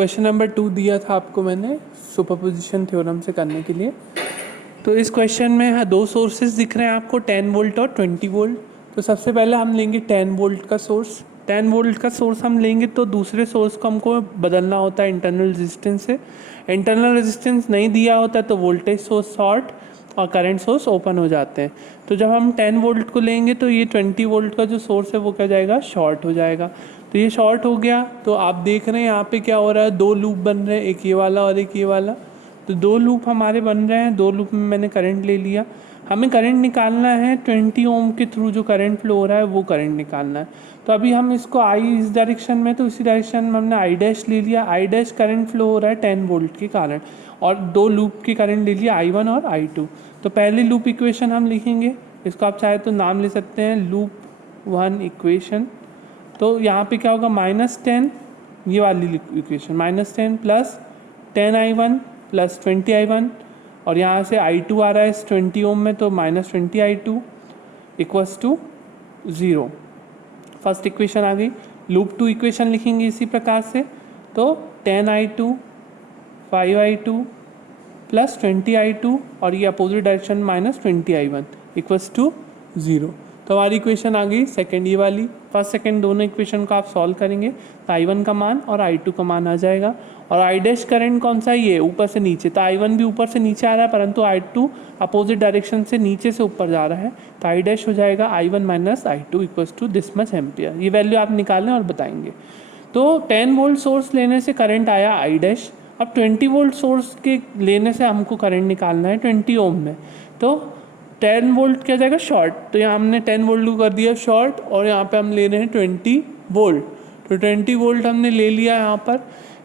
Question number 2 दिया था आपको मैंने सुपरपोजिशन थ्योरम से करने के लिए। तो इस क्वेश्चन में दो सोर्सेज दिख रहे हैं आपको, 10 वोल्ट और 20 वोल्ट। तो सबसे पहले हम लेंगे 10 वोल्ट का सोर्स। 10 वोल्ट का सोर्स हम लेंगे तो दूसरे सोर्स को हमको बदलना होता है इंटरनल रेजिस्टेंस से। इंटरनल रेजिस्टेंस नहीं दिया होता तो वोल्टेज सोर्स शॉर्ट और करंट सोर्स ओपन हो जाते हैं। तो जब हम 10 वोल्ट को लेंगे तो ये 20 वोल्ट का जो सोर्स है वो क्या जाएगा, शॉर्ट हो जाएगा। तो ये शॉर्ट हो गया। तो आप देख रहे हैं यहाँ पे क्या हो रहा है, दो लूप बन रहे हैं, एक ये वाला और एक ये वाला। तो दो लूप हमारे बन रहे हैं, दो लूप में मैंने करंट ले लिया। हमें करंट निकालना है 20 ओम के थ्रू जो करंट फ्लो हो रहा है वो करंट निकालना है। तो अभी हम इसको आई इस डायरेक्शन में, तो इसी डायरेक्शन में हमने आई डैश ले लिया। आई डैश करंट फ्लो हो रहा है 10 वोल्ट के कारण, और दो लूप की करंट ले लिया I1 और I2। तो पहली लूप इक्वेशन हम लिखेंगे, इसको आप चाहे तो नाम ले सकते हैं लूप 1 इक्वेशन। तो यहाँ पे क्या होगा, -10 ये वाली equation, -10 plus 10I1 plus 20I1, और यहाँ से I2 आ रहा है इस 20 ओम में, तो -20I2 equals to 0। First equation आ गई। लूप 2 इक्वेशन लिखेंगे इसी प्रकार से, तो 10I2 5I2 प्लस 20I2 और ये opposite direction -20I1 equals to 0। तो हमारी इक्वेशन आ गई सेकेंड ये वाली। फर्स्ट सेकेंड दोनों इक्वेशन को आप सॉल्व करेंगे तो I1 का मान और I2 का मान आ जाएगा। और आई डैश करंट कौन सा, ये ऊपर से नीचे, तो I1 भी ऊपर से नीचे आ रहा है, परंतु I2 अपोजिट डायरेक्शन से नीचे से ऊपर जा रहा है। तो आई डैश हो जाएगा I1 minus I2 equals to this much ampere. ये वैल्यू आप निकालें और बताएंगे। तो 10 वोल्ट सोर्स लेने से करंट आया आई डैश। अब 20 वोल्ट सोर्स के लेने से हमको करंट निकालना है 20 ओम में, तो 10 वोल्ट क्या जाएगा, शॉर्ट। तो यहाँ हमने 10 वोल्ट को कर दिया शॉर्ट, और यहाँ पे हम ले रहे हैं 20 वोल्ट। तो 20 वोल्ट हमने ले लिया यहाँ पर।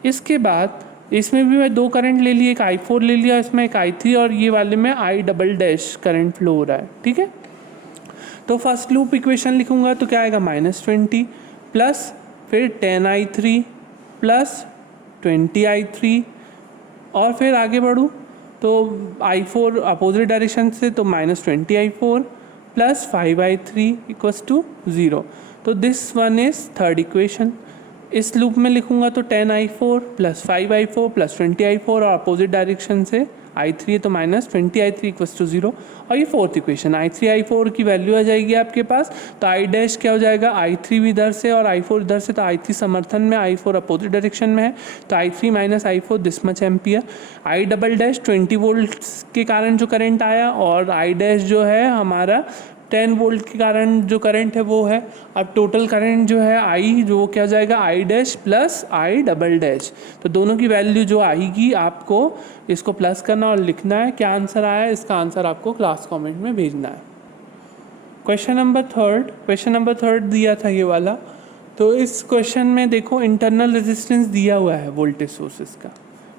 इसके बाद इसमें भी मैं दो करंट ले लिए, एक I4 ले लिया, इसमें एक I3, और ये वाले में I double dash current flow हो रहा है, ठीक है। तो फर्स्ट लूप इक्वेशन लिखूंगा तो क्या आएगा, -20 प्लस फिर 10I3 प्लस 20I3, और फिर आगे बढ़ूँ तो I4 अपोजिट डायरेक्शन से, तो -20I4 plus 5I3 equals to 0। तो this one is third equation. इस लूप में लिखूंगा तो 10I4 plus 5I4 plus 20I4, और अपोजिट डायरेक्शन से I3 तो -20I3 इक्वल्स टू 0। और ये फोर्थ इक्वेशन, I3 I4 की वैल्यू आ जाएगी आपके पास। तो आई डैश क्या हो जाएगा, I3 भी इधर से और I4 इधर से, तो I3 समर्थन में, I4 अपोजिट डायरेक्शन में है, तो I3 minus I4 this much ampere. I double dash 20 volt के कारण जो करंट आया, और आई डैश जो है हमारा 10 वोल्ट के कारण जो करंट है वो है। अब टोटल करंट जो है आई, जो क्या जाएगा, आई dash plus I double dash. तो दोनों की वैल्यू जो आएगी आपको इसको प्लस करना और लिखना है। क्या आंसर आया, इसका आंसर आपको क्लास कमेंट में भेजना है। क्वेश्चन नंबर थर्ड दिया था ये वाला। तो इस क्वेश्चन में देखो इंटरनल रेजिस्टेंस दिया हुआ है वोल्टेज सोर्सेस का।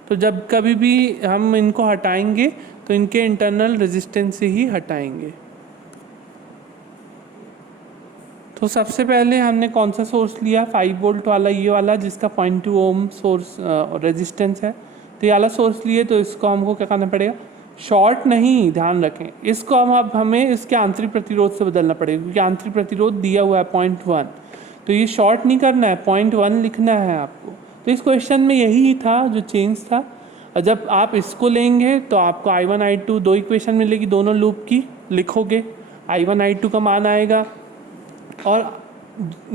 तो जब कभी भी हम इनको हटाएंगे तो इनके इंटरनल रेजिस्टेंस से ही हटाएंगे। तो सबसे पहले हमने कौन सा सोर्स लिया, 5 वोल्ट वाला, ये वाला जिसका 0.2 ओम सोर्स रेजिस्टेंस है। तो ये वाला सोर्स लिए, तो इसको हमको क्या करना पड़ेगा, शॉर्ट नहीं, ध्यान रखें, इसको हम अब हमें इसके आंतरिक प्रतिरोध से बदलना पड़ेगा, क्योंकि आंतरिक प्रतिरोध दिया हुआ है 0.1। तो ये शॉर्ट नहीं करना है, 0.1 लिखना है आपको। तो इस क्वेश्चन में यही था जो चेंज था। जब आप इसको लेंगे तो आपको I1 I2 दो इक्वेशन मिलेगी, दोनों लूप की लिखोगे, I1 I2 का मान आएगा। और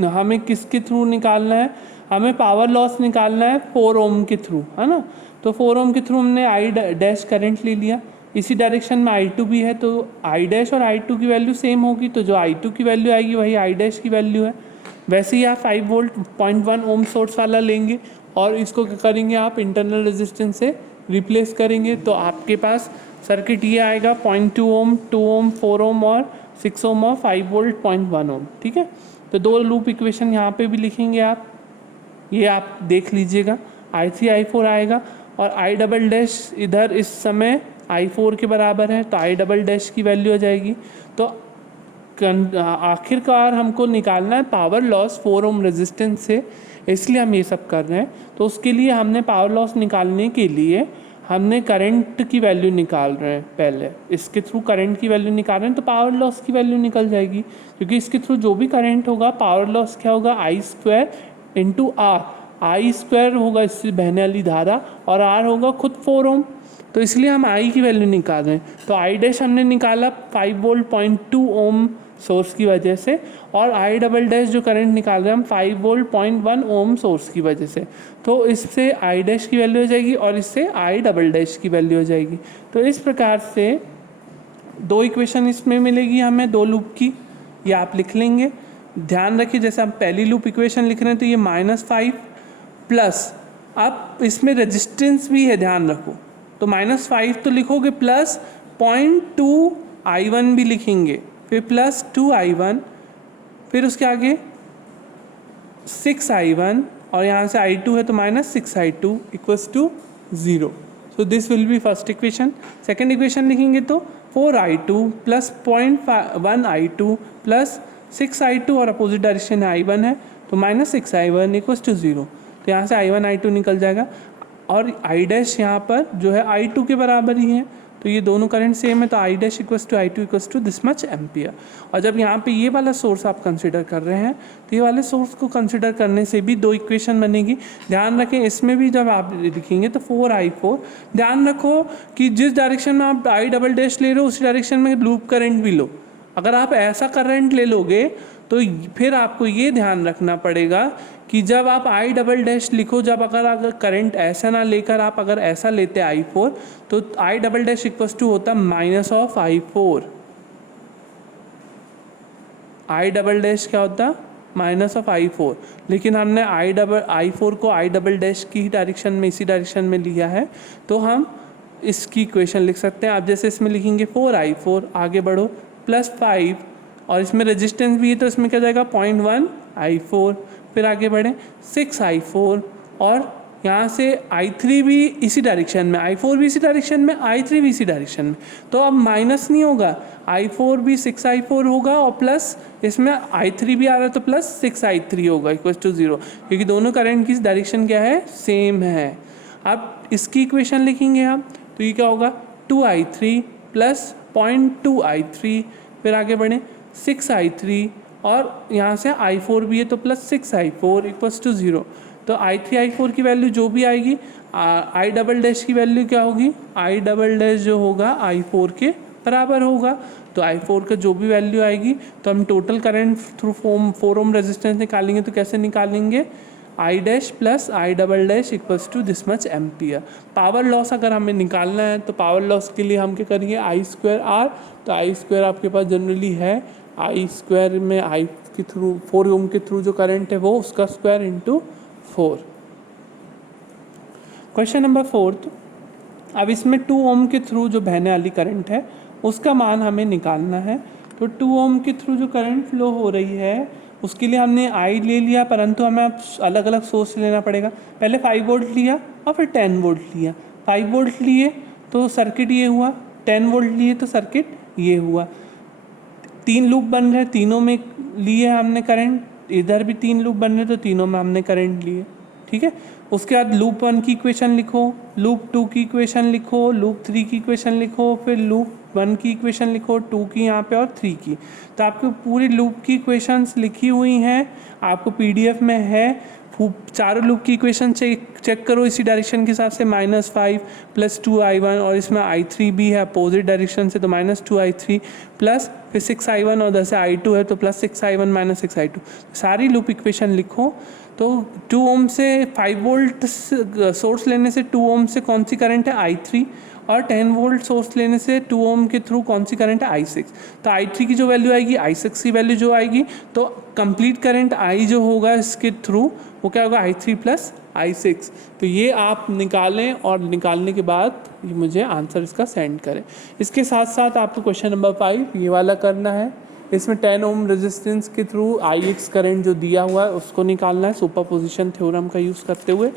हमें किसके थ्रू निकालना है, हमें पावर लॉस निकालना है 4 ओम के थ्रू, है ना। तो 4 ओम के थ्रू हमने आई डैश करंट ले लिया, इसी डायरेक्शन में I2 भी है, तो आई डैश और I2 की वैल्यू सेम होगी, तो जो I2 की वैल्यू आएगी वही आई डैश की वैल्यू है। वैसे ही आप 5 वोल्ट 0.1 ओम सोर्स वाला लेंगे और इसको क्या करेंगे, आप इंटरनल रेजिस्टेंस से रिप्लेस करेंगे, तो आपके पास सर्किट ये आएगा 0.2 ओम, 2 ओम, 4 ओम और 6 ओम और 5 वोल्ट 0.1 ओम, ठीक है। तो दो लूप इक्वेशन यहाँ पे भी लिखेंगे आप, ये आप देख लीजिएगा। I3 I4 आएगा, और आई डबल डैश इधर इस समय I4 के बराबर है, तो आई डबल डैश की वैल्यू आ जाएगी। तो आखिरकार हमको निकालना है पावर लॉस 4 ओम रेजिस्टेंस से, इसलिए हम ये सब कर रहे हैं। तो उसके लिए हमने पावर लॉस निकालने के लिए हमने करंट की वैल्यू निकाल रहे हैं, पहले इसके थ्रू करंट की वैल्यू निकाल रहे हैं, तो पावर लॉस की वैल्यू निकल जाएगी, क्योंकि इसके थ्रू जो भी करंट होगा पावर लॉस क्या होगा, I² × R। आई स्क्वायर होगा इससे बहने वाली धारा और आर होगा खुद 4 ओम, तो इसलिए हम आई की वैल्यू निकाल रहे हैं। तो आई डैश हमने निकाला 5 वोल्ट 0.2 ओम सोर्स की वजह से, और आई डबल डैश जो करंट निकाल रहे हैं हम 5 वोल्ट 0.1 ओम सोर्स की वजह से। तो इससे आई डैश की वैल्यू हो जाएगी और इससे आई डबल डैश की वैल्यू हो जाएगी। तो इस प्रकार से 2 इक्वेशन इसमें मिलेगी हमें 2 लूप की, ये आप लिख लेंगे। ध्यान रखिए जैसे हम पहली लूप इक्वेशन लिख रहे हैं तो ये -5 प्लस, अब इसमें रेजिस्टेंस भी है ध्यान रखो, तो -5 तो लिखोगे प्लस 0.2 I1 भी लिखेंगे, फिर प्लस 2I1, फिर उसके आगे 6I1 और यहाँ से I2 है तो -6I2 equals to 0। So this will be first equation. Second equation लिखेंगे तो 4I2 plus 0.1I2 plus 6I2 और अपोजिट डायरेक्शन है I1 है तो -6I1 इक्वल्स टू 0। तो यहाँ से I1 I2 निकल जाएगा और I डैश यहाँ पर जो है I2 के बराबर ही है, तो ये दोनों करंट सेम है तो I dash equals to I2 equals to this much ampere. और जब यहाँ पे ये वाला सोर्स आप कंसिडर कर रहे हैं तो ये वाले सोर्स को कंसिडर करने से भी 2 इक्वेशन बनेगी। ध्यान रखें इसमें भी जब आप लिखेंगे तो 4I4, ध्यान रखो कि जिस डायरेक्शन में आप I डबल डैश ले रहे हो उसी डायरेक्शन में लूप करंट भी लो। अगर आप ऐसा करंट ले लोगे तो फिर आपको ये ध्यान रखना पड़ेगा कि जब आप आई डबल डैश लिखो, जब अगर करंट ऐसा ना लेकर आप अगर ऐसा लेते I4 तो I double dash equals to होता -I4। आई डबल डैश क्या होता -I4, लेकिन हमने I4 को आई डबल डैश की ही डायरेक्शन में इसी डायरेक्शन में लिया है तो हम इसकी इक्वेशन लिख सकते हैं। आप जैसे इसमें लिखेंगे 4I4, आगे बढ़ो +5 और इसमें रेजिस्टेंस भी है तो इसमें क्या जाएगा 0.1I4, फिर आगे बढ़ें 6I4 और यहाँ से I3 भी इसी डायरेक्शन में, I4 भी इसी डायरेक्शन में, I3 भी इसी डायरेक्शन में, तो अब माइनस नहीं होगा, I4 भी 6I4 होगा और प्लस इसमें I3 भी आ रहा है तो प्लस 6I3 होगा इक्वल टू 0, क्योंकि दोनों करंट की डायरेक्शन क्या है सेम है। अब इसकी इक्वेशन लिखेंगे हम तो ये क्या होगा 2I3 प्लस 0.2I3, फिर आगे बढ़ें 6I3 और यहाँ से I4 भी है तो प्लस 6I4 इक्वल्स टू 0। तो I3 I4 की वैल्यू जो भी आएगी आई डबल डैश की वैल्यू क्या होगी, आई डबल डैश जो होगा I4 के बराबर होगा। तो I4 का जो भी वैल्यू आएगी तो हम total current through 4 ohm resistance निकालेंगे तो कैसे निकालेंगे, I dash plus I double dash equals to this much ampere. Power loss अगर हमें निकालना है तो पावर लॉस के लिए हम क्या करेंगे I²R, तो I² आपके पास जनरली है I² में I के थ्रू 4 ओम के थ्रू जो करंट है वो उसका स्क्वायर इंटू 4। क्वेश्चन नंबर 4, अब इसमें 2 ओम के थ्रू जो बहने वाली करंट है उसका मान हमें निकालना है। तो 2 ओम के थ्रू जो करंट फ्लो हो रही है उसके लिए हमने आई ले लिया, परंतु हमें अब अलग अलग सोर्स लेना पड़ेगा। पहले 5 वोल्ट लिया और फिर 10 वोल्ट लिया। 5 वोल्ट लिए तो सर्किट ये हुआ, 10 वोल्ट लिए तो सर्किट ये हुआ। 3 लूप बन रहे, तीनों में लिए हमने करंट, इधर भी 3 लूप बन रहे तो तीनों में हमने करंट लिए, ठीक है। उसके बाद लूप 1 की इक्वेशन लिखो, लूप 2 की इक्वेशन लिखो, लूप 3 की इक्वेशन लिखो, फिर लूप 1 की इक्वेशन लिखो, 2 की यहाँ पे और 3 की। तो आपको पूरी लूप की इक्वेशंस लिखी हुई हैं, आपको PDF में है। चारों लूप की इक्वेशन चेक करो इसी डायरेक्शन के हिसाब से, -5 प्लस 2I1 और इसमें I3 भी है अपोजिट डायरेक्शन से तो -2I3 प्लस फिर 6I1 और जैसे I2 है तो प्लस 6I1 माइनस 6I2। सारी लूप इक्वेशन लिखो। तो 2 ओम से 5 वोल्ट सोर्स लेने से 2 ओम से कौन सी करंट है I3, और 10 वोल्ट सोर्स लेने से 2 ओम के थ्रू कौन सी करंट है I6। तो I3 की जो वैल्यू आएगी, I6 की वैल्यू जो आएगी, तो कंप्लीट करंट I जो होगा इसके थ्रू वो क्या होगा I3 प्लस I6। तो ये आप निकालें और निकालने के बाद ये मुझे आंसर इसका सेंड करें। इसके साथ साथ आपको क्वेश्चन नंबर 5 ये वाला करना है। इसमें 10 ओम रेजिस्टेंस के थ्रू IX करंट जो दिया हुआ है उसको निकालना है सुपरपोजिशन थ्योरम का यूज़ करते हुए।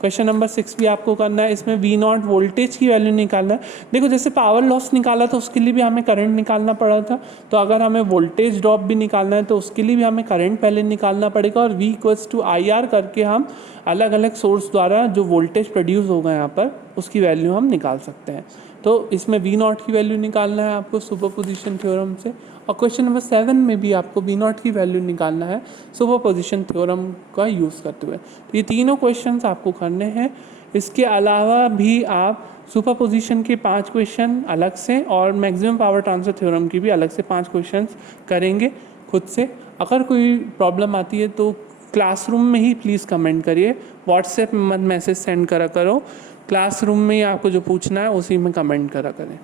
क्वेश्चन नंबर 6 भी आपको करना है। इसमें V0 वोल्टेज की वैल्यू निकालना है। देखो जैसे पावर लॉस निकाला था उसके लिए भी हमें करंट निकालना पड़ा था, तो अगर हमें वोल्टेज ड्रॉप भी निकालना है तो उसके लिए भी हमें करंट पहले निकालना पड़ेगा और V = IR करके हम अलग अलग सोर्स द्वारा जो वोल्टेज प्रोड्यूस होगा यहाँ पर उसकी वैल्यू हम निकाल सकते हैं। तो इसमें वी नॉट की वैल्यू निकालना है आपको सुपरपोजिशन थ्योरम से, और क्वेश्चन नंबर 7 में भी आपको वी नॉट की वैल्यू निकालना है सुपरपोजिशन थ्योरम का यूज़ करते हुए। तो ये तीनों क्वेश्चंस आपको करने हैं। इसके अलावा भी आप सुपरपोजिशन के 5 क्वेश्चन अलग से और मैक्सिमम पावर ट्रांसफर थ्योरम की भी अलग से 5 क्वेश्चंस करेंगे खुद से। अगर कोई प्रॉब्लम आती है तो क्लासरूम में ही प्लीज़ कमेंट करिए, व्हाट्सएप में मत मैसेज सेंड करा करो, क्लासरूम में ही आपको जो पूछना है उसी में कमेंट करा करें।